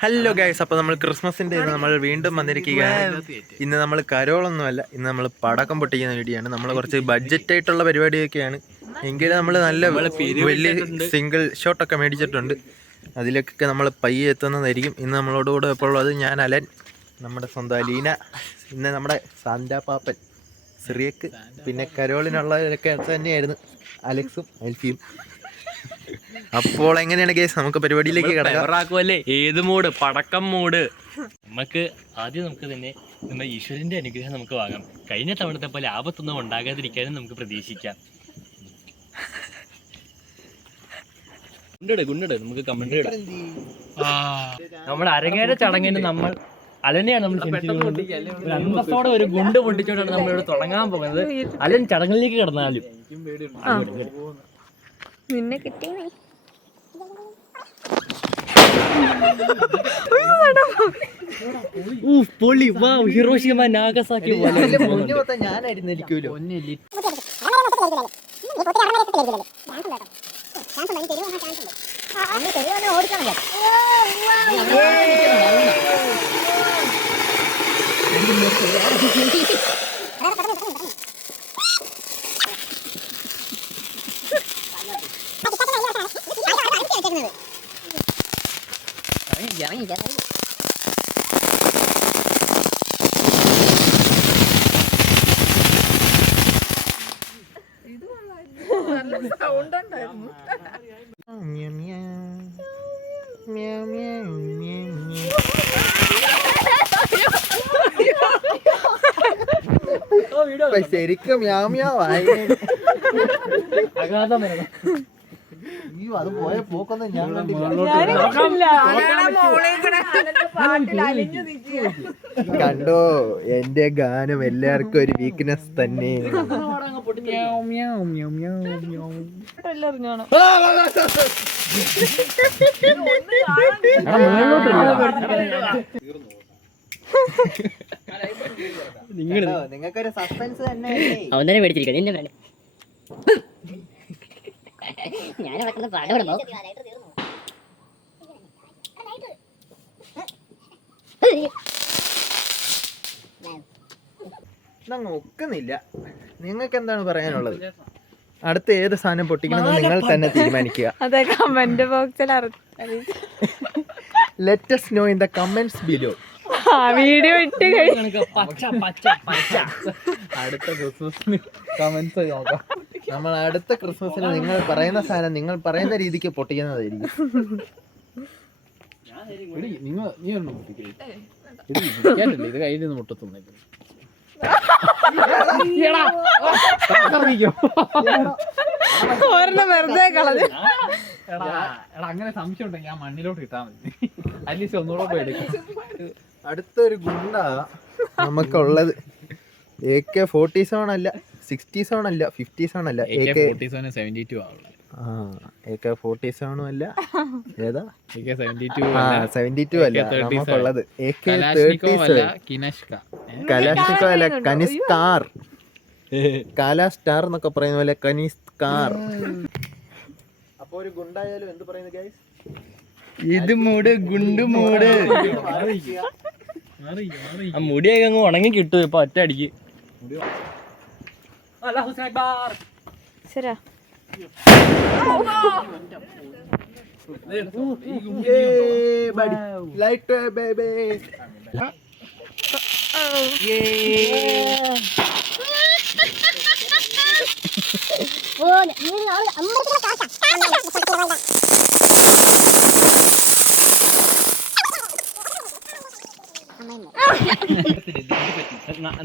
Hello guys, അപ്പോൾ നമ്മൾ ക്രിസ്മസിൻ്റെ നമ്മൾ വീണ്ടും വന്നിരിക്കുകയാണ്. ഇന്ന് നമ്മൾ കരോളൊന്നുമല്ല, ഇന്ന് നമ്മൾ പടക്കം പൊട്ടിക്കുന്ന വീഡിയോ ആണ്. നമ്മൾ കുറച്ച് ബഡ്ജറ്റ് ആയിട്ടുള്ള പരിപാടിയൊക്കെയാണ്. എങ്കിലും നമ്മൾ നല്ല വലിയ സിംഗിൾ ഷോട്ടൊക്കെ മേടിച്ചിട്ടുണ്ട്. അതിലേക്കൊക്കെ നമ്മൾ പയ്യെ എത്തുന്നതായിരിക്കും. ഇന്ന് നമ്മളോടുകൂടെ ഇപ്പോൾ ഉള്ളത് ഞാൻ അലൻ, നമ്മുടെ സ്വന്തം അലീന, ഇന്ന് നമ്മുടെ സാന്റാ പാപ്പൻ സിറിയക്ക്, പിന്നെ കരോളിനുള്ളവരൊക്കെ തന്നെയായിരുന്നു അലക്സും അൽഫിയും. അപ്പോൾ എങ്ങനെയാണ് ഗൈസ്, നമുക്ക് പരിപാടിയിലേക്ക് കിടക്കാം. ഏത് മൂഡ്? പടക്കം മൂഡ്. നമുക്ക് തന്നെ നമ്മുടെ ഈശ്വരന്റെ അനുഗ്രഹം നമുക്ക് വാങ്ങാം. കഴിഞ്ഞ തവണത്തെ പോലെ ആപത്തൊന്നും ഉണ്ടാകാതിരിക്കാനും നമുക്ക് പ്രതീക്ഷിക്കാം. നമുക്ക് കമന്റ് ഇടാം. നമ്മുടെ അരങ്ങേര ചടങ്ങിന് നമ്മൾ അലനെയാണ് നമ്മൾ ക്ഷണിച്ചതുകൊണ്ട് ഒരു അന്തസ്സോടെ ഒരു ഗുണ്ട് പൊട്ടിച്ചോണ്ടാണ് നമ്മളിവിടെ തുടങ്ങാൻ പോകുന്നത്. അലൻ ചടങ്ങിലേക്ക് കിടന്നാലും നിന്നെ കിട്ടി പൊളി. വാ, ഹിറോഷിമ നാഗസാക്കി ഞാനായിരുന്നിരിക്കുമല്ലോ. ശരിക്കും അത് പോയ പോക്കൊന്നും ഞാൻ കണ്ടോ. എന്റെ ഗാനം എല്ലാവർക്കും ഒരു വീക്ക്നെസ് തന്നെ. നിങ്ങൾക്കൊരു സസ്പെൻസ് തന്നെ. അവൻ തന്നെ മേടിച്ചിരിക്കണം. ഞാനവിടെ പാടുപെടുമ്പോ ഒക്കുന്നില്ല. നിങ്ങൾക്ക് എന്താണ് പറയാനുള്ളത്? അടുത്ത ഏത് സാധനം പൊട്ടിക്കണമെന്ന് നിങ്ങൾ തന്നെ തീരുമാനിക്കുക. അതെ, കമന്റ് ബോക്സിൽ let us know in the comments below. Video ഇട്ട് അടുത്ത ക്രിസ്മസിന് കമന്റ്സ് നോക്കാം. നമ്മൾ അടുത്ത ക്രിസ്മസിന് നിങ്ങൾ പറയുന്ന സാധനം നിങ്ങൾ പറയുന്ന രീതിക്ക് പൊട്ടിക്കുന്നതായിരിക്കും. ഇത് കയ്യിൽ നിന്ന് മുട്ടത്തുന്ന വെറുതെ കളഞ്ഞു. അങ്ങനെ സംശയം ഉണ്ടെങ്കിൽ ഞാൻ മണ്ണിലോട്ട് ഇട്ടാ മതി. അറ്റ്ലീസ്റ്റ് ഒന്നുകൂടെ പോയി എടുക്കാം. അടുത്തൊരു ഗുണ്ട നമുക്കുള്ളത് AK-47 അല്ല, 67 അല്ല, 57 അല്ല, AK-47 AK-47 അല്ല, ഏതാ AK-72 അല്ല. നമുക്കുള്ളത് AK-37, കലാഷ്നിക്കോ അല്ല, കനിസ്കാർ, കാലാസ്റ്റാർ എന്നൊക്കെ പറയുന്ന പോലെ കനിസ്കാർ. അപ്പൊ ഒരു ഗുണ്ടായാലും എന്ത് പറയുന്നു ഗൈസ്? ഇത് മൂട്, ഗുണ്ട് മൂട്. ആ മുടിയൊക്കെ അങ്ങ് ഉണങ്ങി കിട്ടും ഇപ്പൊ ഒറ്റ അടിക്ക്. ശരാ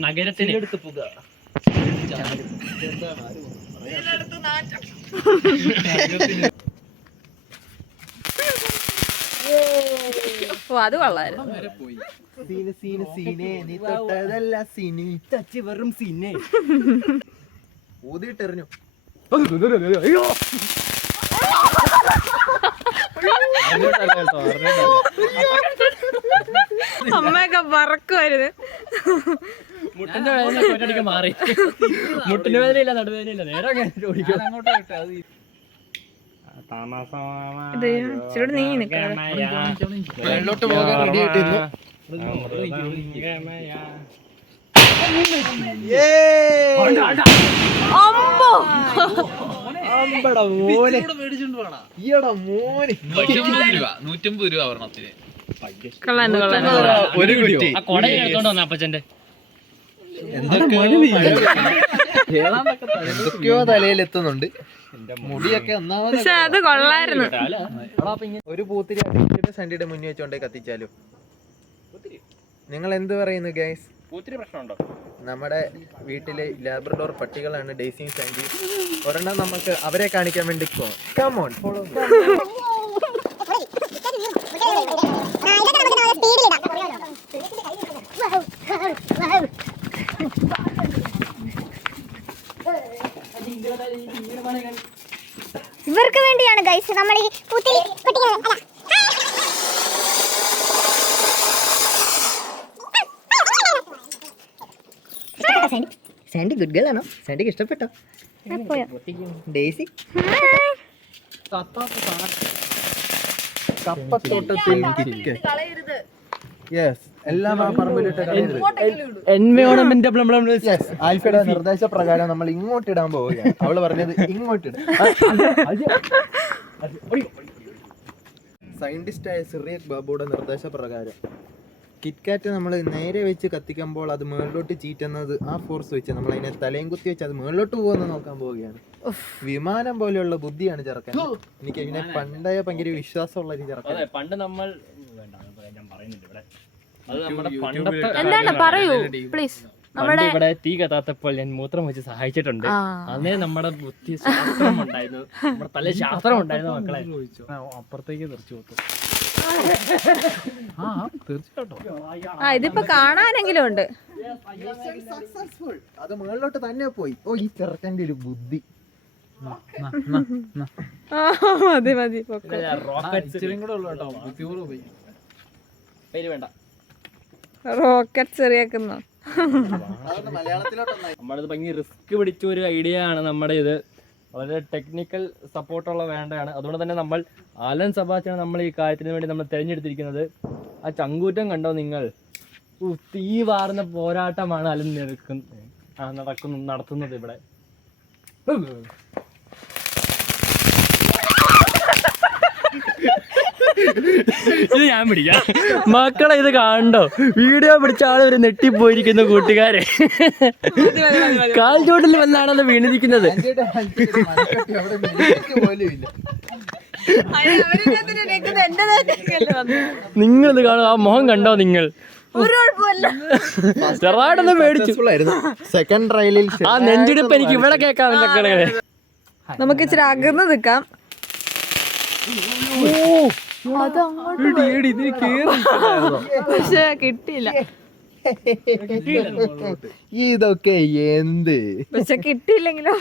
നഗരത്തിന് അത് കൊള്ളായിരുന്നു. ഊതിട്ടെറിഞ്ഞു. അമ്മയൊക്കെ പറക്കുമായിരുന്നു. മുട്ടിന്റെ വേദന മാറി. മുട്ടിന് വേദനയില്ല, നടുവേദനയില്ല, നേരെ ഓടിക്കും. ഇത് ഇച്ചിരി നീ നിൽക്കണം. മേളിലോട്ട് പോകാൻ റെഡി ആയിട്ടിരുന്നു. അമ്പോ അമ്പടാ മോനെ, ഈയടാ മോനെ. 150 രൂപ ഒരെണ്ണത്തിന്. കൊള്ളാണ്ട് കൊള്ളാണ്ട്. ഒരു കുറ്റി ആ കൊട എടുത്തോണ്ട് വന്ന അപ്പച്ചന്റെ. എന്തൊക്കെയോ തലയിലെത്തുന്നുണ്ട്. മുടിയൊക്കെ ഒന്നാമത്. പക്ഷെ അത് കൊള്ളായിരുന്നു. ഒരു പൂത്തിരി സൺഡേയുടെ മുന്നിൽ വെച്ചോണ്ടേ കത്തിച്ചാലോ? നിങ്ങൾ എന്ത് പറയുന്നു ഗൈസ്? പ്രശ്നമുണ്ടോ? നമ്മുടെ വീട്ടിലെ ലാബ്രഡോർ പട്ടികളാണ് ഡെയ്സിയും സാൻഡിയും. ഒരെണ്ണം നമുക്ക് അവരെ കാണിക്കാൻ വേണ്ടി പോകാം. Come on, follow. ഇവർക്ക് വേണ്ടിയാണ് ഗൈസ് നമ്മൾ ഈ പൂത്തിരി പൊട്ടിക്കുന്നത്. സാൻഡി ഗുഡ് ഗേൾ ആണോ? സാൻഡിക്ക് ഇഷ്ടപ്പെട്ടോ ഡെയ്സി? കപ്പത്തോട്ടത്തിൽ യെസ്, എല്ലാം ആ പറമ്പിലിട്ട് ആൽഫയുടെ നിർദ്ദേശപ്രകാരം നമ്മൾ ഇങ്ങോട്ട് ഇടാൻ പോവുകയാണ്. അവള് പറഞ്ഞത് ഇങ്ങോട്ടിട. സയന്റിസ്റ്റായ സിറിയക് ബാബുയുടെ നിർദ്ദേശപ്രകാരം കിറ്റ്കാറ്റ് നമ്മൾ നേരെ വെച്ച് കത്തിക്കുമ്പോൾ അത് മുകളിലോട്ട് ചീറ്റുന്നത് ആ ഫോഴ്സ് വെച്ച് നമ്മൾ അതിനെ തലയും കുത്തി വെച്ച് അത് മുകളിലോട്ട് പോകുമെന്ന് നോക്കാൻ പോവുകയാണ്. വിമാനം പോലെയുള്ള ബുദ്ധിയാണ് ചെറുക്കൻ. എനിക്ക് ഇതിനെ പണ്ടേ ഭയങ്കര വിശ്വാസമുള്ള ഒരു ചെറുക്കൻ. പണ്ട് നമ്മൾ ഞാൻ പറയുന്നില്ല ഇവിടെ, അത് നമ്മുടെ പണ്ടത്തെ എന്താണ് പറയൂ പ്ലീസ്. പണ്ട് ഇവിടെ തീ കത്താത്തപ്പോൾ ഞാൻ മൂത്രം വെച്ച് സഹായിച്ചിട്ടുണ്ട്. അന്നേ നമ്മുടെ ബുദ്ധി ശാസ്ത്രം ഉണ്ടായിരുന്നു, നമ്മുടെ തല ശാസ്ത്രം ഉണ്ടായിരുന്നു മക്കളെ. അപ്പുറത്തേക്ക് തെറിച്ചു പോത്തു. ഇതിപ്പോ കാണാനെങ്കിലും ഉണ്ട്. അത് മുകളിലോട്ട് തന്നെ പോയി. ഓ, ഈ ചെറുക്കൻ്റെ ഒരു ബുദ്ധി. മതി മതി. വേണ്ട, റോക്കറ്റ് ചെറിയാക്കുന്നു. നമ്മളിത് ഭയങ്കര റിസ്ക് പിടിച്ച ഒരു ഐഡിയ ആണ് നമ്മുടെ ഇത്. വളരെ ടെക്നിക്കൽ സപ്പോർട്ടുള്ള വേണ്ടതാണ്. അതുകൊണ്ട് തന്നെ നമ്മൾ ആലൻ സബാച്ചാണ് നമ്മൾ ഈ കാര്യത്തിന് വേണ്ടി നമ്മൾ തിരഞ്ഞെടുത്തിരിക്കുന്നത്. ആ ചങ്കൂറ്റം കണ്ടോ നിങ്ങൾ? തീ വാർന്ന പോരാട്ടമാണ് അലൻ നടത്തുന്നത് ഇവിടെ. ഇത് ഞാൻ പിടിക്കാം മക്കളെ. ഇത് കണ്ടോ? വീഡിയോ പിടിച്ച ആള് ഒരു നെട്ടിപ്പോയിരിക്കുന്നു കൂട്ടുകാരെ. കാൽച്ചോട്ടിൽ വന്നാണത് വീണിരിക്കുന്നത്. നിങ്ങളിത് കാണും, ആ മുഖം കണ്ടോ നിങ്ങൾ? ചെറുതായിട്ടൊന്ന് മേടിച്ചു. സെക്കൻഡ് ട്രയലിൽ ആ നെഞ്ചിടിപ്പ് എനിക്ക് ഇവിടെ കേൾക്കാം മക്കളെ. നമുക്ക് ഇച്ചിരി അകന്ന് നിൽക്കാം. പക്ഷെ കിട്ടിയില്ല. ഇതൊക്കെ എന്ത്? പക്ഷെ കിട്ടിയില്ലെങ്കിലോ?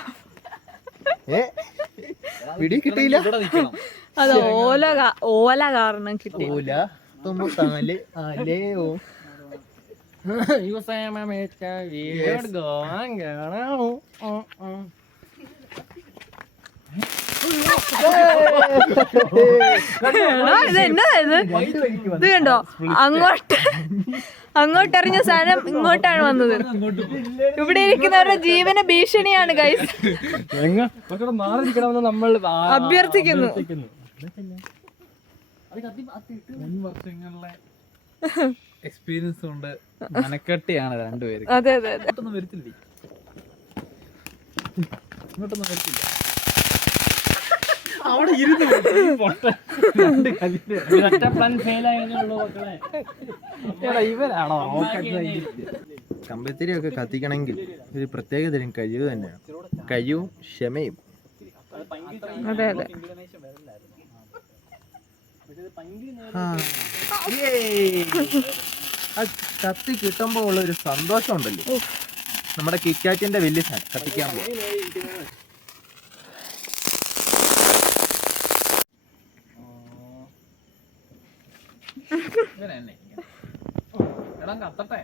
പിടി കിട്ടിയില്ല. അത് ഓല കാരണം കിട്ടി. ഇത് കണ്ടോ? അങ്ങോട്ടെറിഞ്ഞ സാധനം ഇങ്ങോട്ടാണ് വന്നത്. ഇവിടെ ഇരിക്കുന്നവരുടെ ജീവന ഭീഷണിയാണ് ഗൈസ്. മാറിയിരിക്കണമെന്ന് നമ്മൾ അഭ്യർത്ഥിക്കുന്നു. വർഷങ്ങളിലെ എക്സ്പീരിയൻസ് കൊണ്ട് മനക്കെട്ടിയാണ് രണ്ടുപേരും. അതെ അതെ അതെ. ഇങ്ങോട്ടൊന്നും വരത്തില്ല. അവിടെ ഇരുന്ന് ഇവരാണോ കമ്പത്തിരിയൊക്കെ കത്തിക്കണമെങ്കിൽ ഒരു പ്രത്യേക തരം കഴിവ് തന്നെയാണ്. കഴിവും ക്ഷമയും. അതെ അതെ. കത്തി കിട്ടുമ്പോ ഉള്ള ഒരു സന്തോഷം ഉണ്ടല്ലോ. നമ്മുടെ കിറ്റ്കാറ്റിന്റെ വലിയ സാധനം കത്തിക്കാൻ പോകും. എടാ കത്തട്ടെ.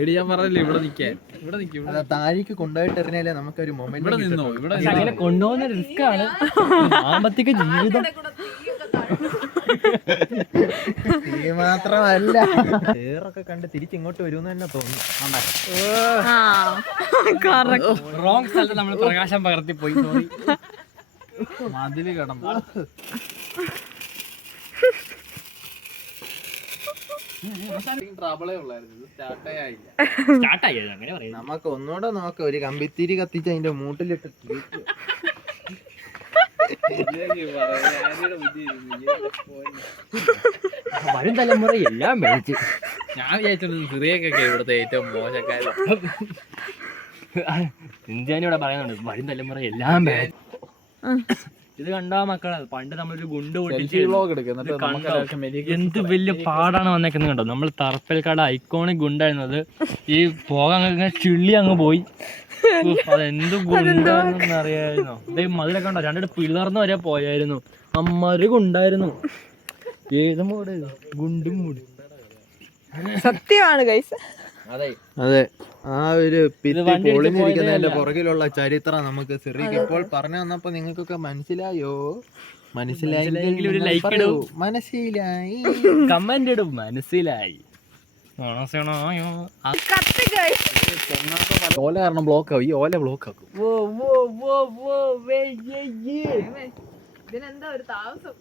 എടി ഞാൻ പറഞ്ഞില്ലേ ഇവിടെ നിക്കാൻ. ഇവിടെ നിക്ക്, ഇവിടെ താഴേക്ക് കൊണ്ടുപോയിട്ട് എറിഞ്ഞാലേ നമുക്കൊരു ഇവിടെ മൊമെന്റ് നിന്നോ, ഇവിടെ പക്ഷെ അങ്ങനെ കൊണ്ടുപോകുന്ന റിസ്ക് ആണ്. സാമ്പത്തിക ജീവിതം മാത്രമല്ല ചേറൊക്കെ കണ്ട് തിരിച്ചിങ്ങോട്ട് വരുമെന്ന് തന്നെ തോന്നുന്നു. റോങ് സ്ഥലത്ത് നമ്മൾ പ്രകാശം പകർത്തി പോയി. സോറി. മതില് കടന്നു. ട്രബിളേ ഉള്ളായിരുന്നു, സ്റ്റാർട്ടേ ആയില്ല. സ്റ്റാർട്ടായി അങ്ങനെ പറയാം. നമുക്ക് ഒന്നുകൂടെ നോക്കാം, ഒരു കമ്പിത്തിരി കത്തിച്ച് അതിന്റെ മൂട്ടിലിട്ട് തിരിച്ച്. വരും തലമുറ എല്ലാം മേടിച്ച്. ഞാൻ വിചാരിച്ചത് സിറിയൊക്കെ ഇവിടുത്തെ ഏറ്റവും മോശക്കാരൻ. ഇന്ത്യാനിവിടെ പറയുന്നുണ്ട് വരും തലമുറ എല്ലാം മേടിച്ച്. ഇത് കണ്ടാ മക്കളെ, പണ്ട് നമ്മളൊരു ഗുണ്ട് പൊട്ടിച്ച് എന്ത് വലിയ പാടാണ് വന്നേക്കുന്നത് കണ്ടോ. നമ്മൾ തറപ്പൽക്കാട് ഐക്കോണിക് ഗുണ്ടായിരുന്നത് ഈ പോകാൻ ഇങ്ങനെ ചുള്ളി അങ്ങ് പോയി. അതെന്ത് ഗുണ്ടാണെന്ന് അറിയായിരുന്നോ? ഇതേ മതിലൊക്കെ ഉണ്ടോ, രണ്ടിട്ട് പിളർന്ന് വരെ പോയായിരുന്നു. അമ്മര് ഗുണ്ടായിരുന്നു. ഏത് മൂട് ഗുണ്ടും മൂട്. സത്യമാണ് ഗൈസ്. അതെ അതെ, ആ ഒരു ഭിത്തി വണ്ടി ഇടിച്ച് പൊളിഞ്ഞിരിക്കുന്നതിന്റെ പോയതേ പുറകിലുള്ള ചരിത്രം നമുക്ക് സിറിക്ക് ഇപ്പോൾ പറഞ്ഞു തന്നപ്പോ നിങ്ങൾക്കൊക്കെ മനസ്സിലായോ? മനസ്സിലായില്ലെങ്കിൽ ഒരു നിങ്ങൾ like പറയൂ. ഇടൂ. മനസ്സിലായി. കമന്റ് ഇടും. മനസ്സിലായി. കത്ത് ഗൈസ്. ഓല കാരണം ബ്ലോക്ക് ആവും. ഈ ഓല ബ്ലോക്ക് ആക്കും. ഇതിനെന്താ ഒരു താമസം?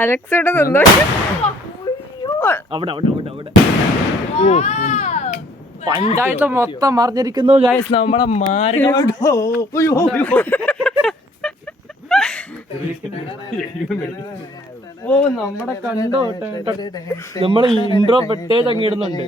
അലക്സയുടെ സന്തോഷം. അവിടെ അവിടെ അവിടെ അവിടെ പഞ്ചായത്ത് മൊത്തം മറിഞ്ഞിരിക്കുന്നു ഗൈസ്. നമ്മുടെ ഓ നമ്മുടെ കണ്ടോട്ടെ, നമ്മള് ഇൻട്രോ പെട്ടേജ് അങ്ങ് ഇടുന്നുണ്ട്.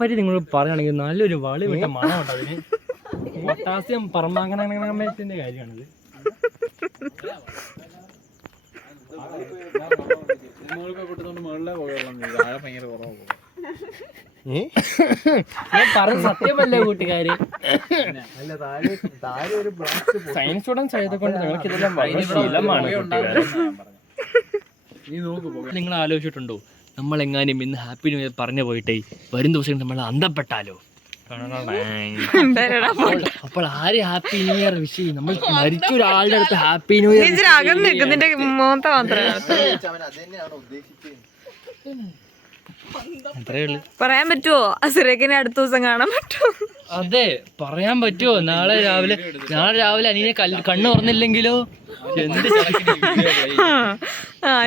പറ്റി നിങ്ങൾ പറയുകയാണെങ്കിൽ നല്ലൊരു വളി വിട്ട മണമുണ്ട് അതിന്. പൊട്ടാസ്യം പറമ്പാങ്കനത്തിന്റെ കാര്യമാണിത്. ഞാൻ പറഞ്ഞ സത്യമല്ലേ കൂട്ടുകാര്? സയൻസ് സ്റ്റുഡൻസ് ആയതുകൊണ്ട് നിങ്ങൾക്ക് ഇതെല്ലാം വളരെ ശീലമാണ്. നിങ്ങൾ ആലോചിച്ചിട്ടുണ്ടോ, നമ്മളെങ്ങാനും ഇന്ന് ഹാപ്പി ന്യൂ ഇയർ പറഞ്ഞു പോയിട്ടേ വരും ദിവസം നമ്മൾ അന്തപ്പെട്ടാലോ? അപ്പോൾ ആര് ഹാപ്പി ന്യൂ ഇയർ വിഷ് ചെയ്യും? നമ്മൾ മരിച്ച ഒരാളുടെ അടുത്ത് ഹാപ്പി ന്യൂ ഇയർ അകന്ന് നിൽക്കുന്നതിന്റെ മോത്ത മാത്രമേ അത്രേ ഉള്ളു. പറയാൻ പറ്റുമോ? അസുരക്കിനെ അടുത്ത ദിവസം കാണാൻ പറ്റുമോ? അതെ, പറയാൻ പറ്റുമോ? നാളെ രാവിലെ അനിയനെ കണ്ണു തുറന്നില്ലെങ്കിലോ? എന്ത്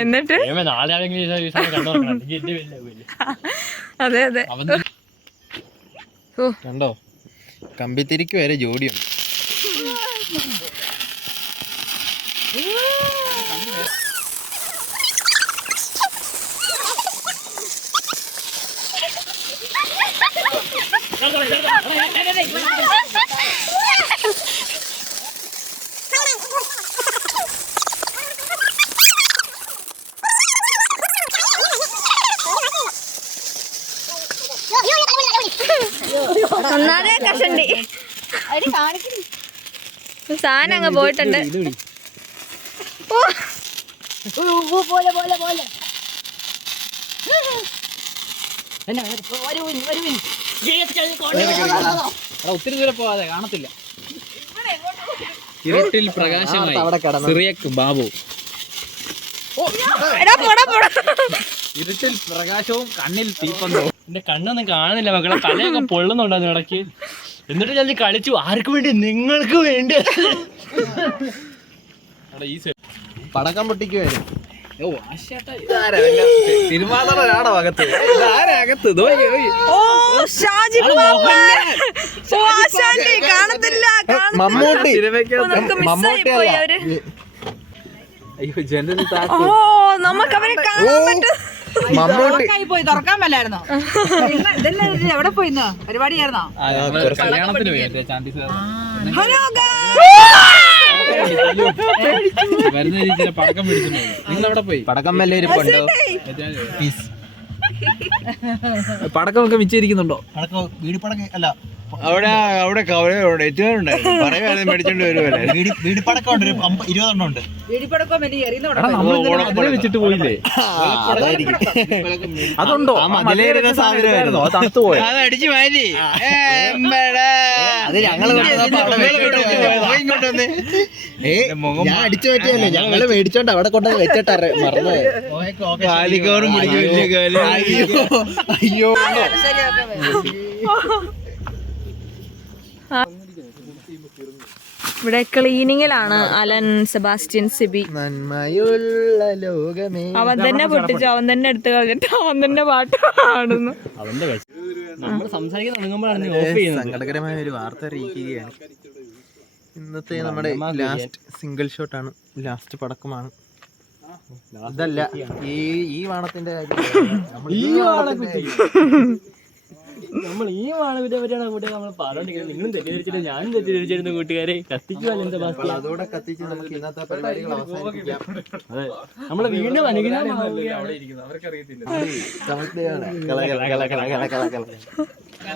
എന്നിട്ട് നാളെ കണ്ണു തുറക്കണം. അതെ അതെ. കണ്ടോ, കമ്പിത്തിരിക്ക് വരെ ജോഡിയുണ്ട്. ഒന്നാതെ കഷണ്ടി സാധനം അങ്ങ് പോയിട്ടുണ്ട്. ഒത്തിരി ദൂരെ പോവാതെ കാണത്തില്ല. ഇരുട്ടിൽ പ്രകാശമായി സിറിയക്ക് ബാബു. ഇരുട്ടിൽ പ്രകാശവും കണ്ണിൽ തീപ്പന്തവും. എന്റെ കണ്ണൊന്നും കാണുന്നില്ല മക്കളെ, തലയൊക്കെ പൊള്ളുന്നുണ്ടായിരുന്നു ഇടയ്ക്ക്. എന്നിട്ട് ഞാൻ കളിച്ചു. ആർക്ക് വേണ്ടി? നിങ്ങൾക്ക് വേണ്ടി. പടക്കം പൊട്ടിക്കുവായിരുന്നു. തിരുമാതറ അകത്ത് കാണത്തില്ല. മമ്മൂട്ടി നമുക്ക് അവരെ കാണാൻ പറ്റും. മമ്മൂട്ടി പോയി തുറക്കാൻ പറ്റായിരുന്നോ? ഇതെല്ലാം എവിടെ പോയിന്നോ? പരിപാടിയായിരുന്നോ? കല്യാണത്തിന് പോയി ചാന്തി സാർ വരുന്ന രീതിയിൽ പടക്കം പിടിച്ചിട്ടുണ്ടോ? നിങ്ങൾ എവിടെ പോയി? പടക്കം വല്ല ഇരിപ്പുണ്ടോ? പടക്കമൊക്കെ മിച്ചിരിക്കുന്നുണ്ടോ? പടക്കം വീടിപ്പടക്കം അല്ല, അവിടെ കവലയുണ്ട് എത്തുകാരുണ്ടായിരുന്നു പറയുവായിരുന്നു മേടിച്ചോണ്ട് വരുമല്ലേ വീടിപ്പടക്കം ഉണ്ട് 20 ഉണ്ട്. വീടിപ്പടക്കോ വലിയ എറിയുന്ന വെച്ചിട്ട് പോയില്ലേ? അതുണ്ടോ? അതിലേരുന്ന സാധനമായിരുന്നു. അത് തണുത്തു പോയി. അത് അടിച്ചു മാറ്റി അത് ഞങ്ങള് ഇങ്ങോട്ട് വന്നേ. ഞാൻ അടിച്ചു പറ്റിയല്ലേ, ഞങ്ങള് മേടിച്ചോണ്ട് അവിടെ കൊണ്ടുവന്ന് വെച്ചിട്ടാ മറന്നു. കാലിക്കോറും പിടിച്ചു വലിയ കാലം. അയ്യോ ഇവിടെ ക്ലീനിങ്ങിലാണ് അലൻ, സെബാസ്റ്റ്യൻ, സിബി. നന്മയുള്ള ലോകമേ. അവൻ തന്നെ പൊട്ടിച്ചു, അവൻ തന്നെ എടുത്തു കളഞ്ഞിട്ട് അവൻ തന്നെ പാട്ട് പാടുന്നു. അവന്റെ നമ്മൾ സംസാരിക്കാൻ തുടങ്ങുമ്പോഴാണ് നീ ഓഫ് ചെയ്യുന്നത്. സങ്കടകരമായ ഒരു വാർത്ത അറിയിക്കുകയാണ്. ഇന്നത്തെ നമ്മുടെ ലാസ്റ്റ് സിംഗിൾ ഷോട്ടാണ്, ലാസ്റ്റ് പടക്കമാണ്. ഇതല്ല ഈ വാണത്തിന്റെ കാര്യം. നമ്മൾ ഈ വാണവിനെ പറ്റിയാണ് കൂട്ടുകാർ നമ്മൾ പറഞ്ഞോണ്ടിരിക്കുന്നത്. നിങ്ങളും തെറ്റിദ്ധരിച്ചിട്ട് ഞാനും തെറ്റിദ്ധരിച്ചിരുന്നു കൂട്ടുകാരെ. കത്തിക്കുമല്ലോ സെബാസ്റ്റ്യൻ. അതോടെ കത്തിച്ച് നമുക്ക് ഇന്നത്തെ പരിപാടികൾ അവസാനിപ്പിക്കാം. അതെ, നമ്മൾ വീണ്ടും അനുഗ്രഹമാവുകയാണ്.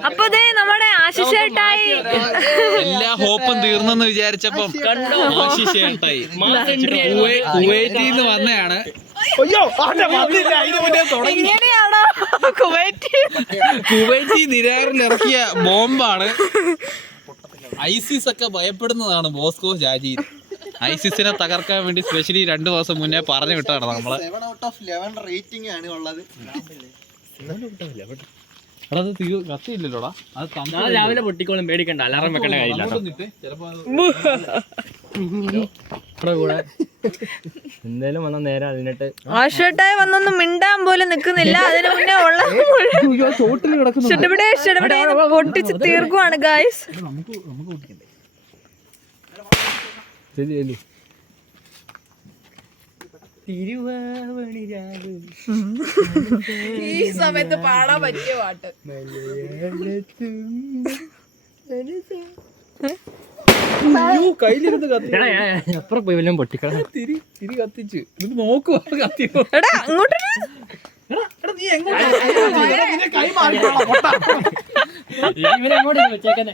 അപ്പൊ ദേ നമ്മുടെ ആശിഷേട്ടായി എല്ലാ ഹോപ്പും തീർന്നെന്ന് വിചാരിച്ചപ്പം കണ്ടോ ആശിഷേട്ടായി കുവൈറ്റിൽ കുവൈറ്റിൽ നിന്ന് വന്നതാണ്. ഇങ്ങനെയാണോ കുവൈറ്റി നിരാറിൽ ഇറക്കിയ ബോംബാണ്. ഐസിസ് ഒക്കെ ഭയപ്പെടുന്നതാണ് ബോസ്കോ ഷാജി. ഐസിസിനെ തകർക്കാൻ വേണ്ടി സ്പെഷ്യലി 2 ദിവസം മുന്നേ പറഞ്ഞു വിട്ടാണ് നമ്മളെ. 7 out of 11 റേറ്റിംഗ് ആണ് ഉള്ളത്. അത് കത്തിയില്ലല്ലോടാ. അത് രാവിലെ പൊട്ടിക്കോളും, പേടിക്കണ്ട. അലാറം വെക്കേണ്ട കാര്യമില്ല. കൂടെ എന്തായാലും വന്ന നേരം അതിനിട്ട് ആശുട്ടായി വന്നൊന്നും മിണ്ടാൻ പോലും നിക്കുന്നില്ല. അതിന് മുന്നേ ഉള്ള പൊട്ടിച്ച് തീർക്കുവാണ് ഗായ്സ്. ഈ സമയത്ത് പാടാൻ പറ്റിയ പാട്ട്. അപ്പുറം പോയി വല്ലതും പൊട്ടിക്കണം. തിരി കത്തിച്ചു നോക്കുക കത്തി. എടാ അങ്ങോട്ട് ഇവരെങ്ങോട്ട് വെച്ചേക്കന്നെ.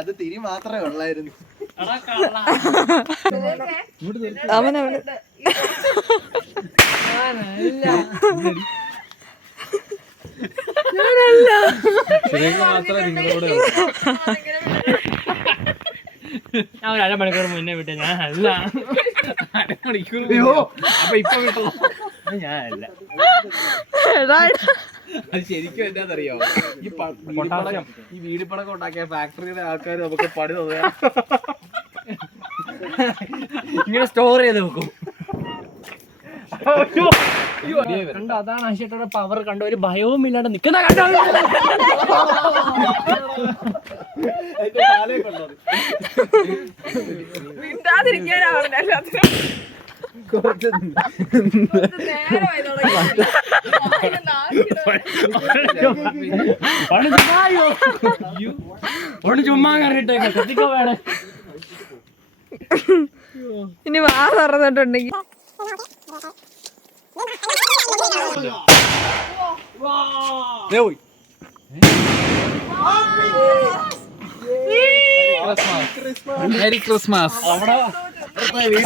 അത് തിരി മാത്രമേ ഉള്ളായിരുന്നു. അവനവന് ഞാൻ ഒരു 1/2 മണിക്കൂർ മുന്നേ വിട്ടേ. ഞാൻ അല്ല. അരമണിക്കൂർ അപ്പൊ ഇപ്പൊ വിട്ടോ. ഞാനല്ല. അത് ശരിക്കും എന്താണെന്നറിയോ, ഈ വീടിപ്പടക്കം ഉണ്ടാക്കിയ ഫാക്ടറിയുടെ ആൾക്കാർ നമുക്ക് പണി തോന്നുക. ഇങ്ങനെ സ്റ്റോർ ചെയ്ത് വെക്കും. കണ്ടോ, അതാണ് ആശയത്തോടെ പവർ. കണ്ടോ, ഒരു ഭയവും ഇല്ലാണ്ട് നിക്കുന്ന കണ്ടോ. ചുമ്മാ കറിയിട്ടേക്ക ശ്രദ്ധിക്കോ വേണേ. ഇനി വാ തുറന്നിട്ടുണ്ടെങ്കിൽ merry Christmas.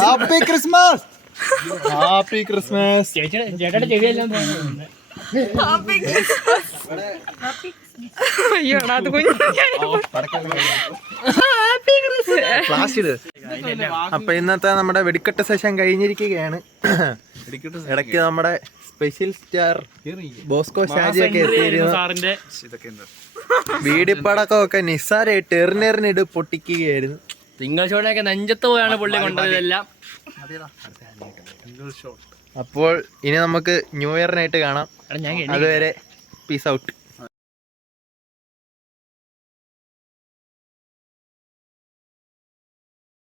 Happy Christmas. Happy Christmas. ചേട്ടയുടെ ചെവിയെല്ലാം അയ്യോടാ അത് കുഞ്ഞു. അപ്പൊ ഇന്നത്തെ നമ്മുടെ വെടിക്കെട്ട് സെഷൻ കഴിഞ്ഞിരിക്കുകയാണ്. ഇടയ്ക്ക് നമ്മുടെ സ്പെഷ്യൽ സ്റ്റാർ ബോസ്കോ ഷാജിയൊക്കെ എത്തിയിരുന്നു. സാറിന്റെ വീടിപ്പടക്കമൊക്കെ നിസ്സാരമായിട്ട് എറിഞ്ഞെറിഞ്ഞിട്ട് പൊട്ടിക്കുകയായിരുന്നു. സിംഗിൾ ഷോട്ടിനൊക്കെ നെഞ്ചത്ത് പോയാണ് പുള്ളി കൊണ്ടത് ഇതെല്ലാം. അപ്പോൾ ഇനി നമുക്ക് ന്യൂ ഇയറിനായിട്ട് കാണാം. അതുവരെ പീസ് ഔട്ട്.